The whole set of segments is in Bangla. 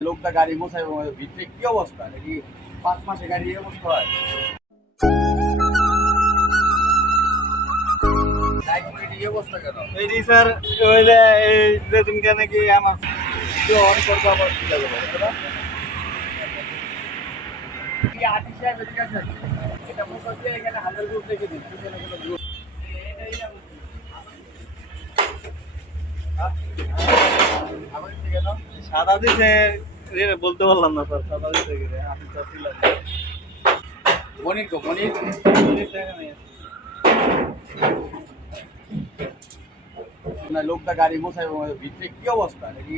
লোকটা গাড়ি মোছায় ভিতরে কি অবস্থা নাকি 5 মাসে গাড়ি এই অবস্থা হয়? লাইট মাইট এই অবস্থা কেন? এই জি স্যার ওই যে এই যেদিনকে নাকি আমার অন করবো আবার কি লাগবে কি আর্টিস্ট সাহেব এদিকে আসেন? এটা মোছা দিয়ে এখানে হাজার গ্রুপ রেখে দিন পিছনে কোনো গ্রুপ আবার ঠিক আছে সাদা দিতে বলতে পারলাম না স্যার সাদা দিতে গেলে আমি তো ছিলাম মনির তো মনির না লোকটা গাড়ি মোছায় ভিতরে কি অবস্থা নাকি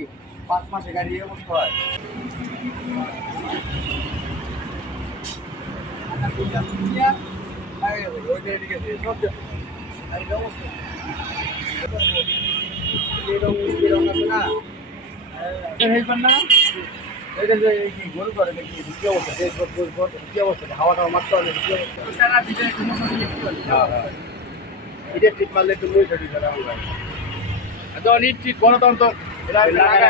5 মাসে গাড়ি এই অবস্থা হয়? হাওয়াটা মারতে হবে এটা ঠিক মারলে একটু মুই ছড়ি যখন ইট ঠিক গণতন্ত্র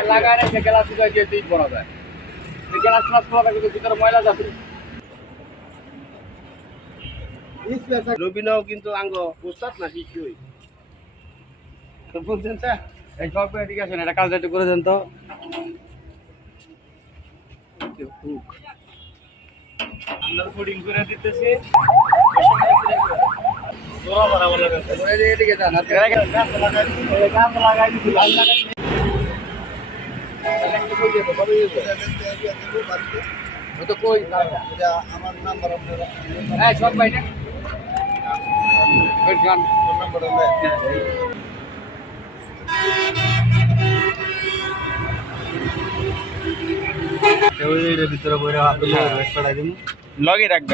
লাগায় রেখে গ্লাস দিয়ে ইট বনা যায় গ্লাস ফ্লাস খোলা থাকে ভিতরে ময়লা যাবে রবিনাও কিন্তু আঙ্গ উস্তাদ না শিশুই তো বুঝছেন স্যার এই সব ঠিক আছে না এটা কাজটা একটু করে দেন তো আমরা কোডিং করে দিতেছি এদিকে যান গাছ লাগাই দিছিলাম তো কই আমার নাম্বার হ্যাঁ সব ভাই না গান নাম্বার ভিতরে বইরা আপনি পড়াই দিন লগে রাখবে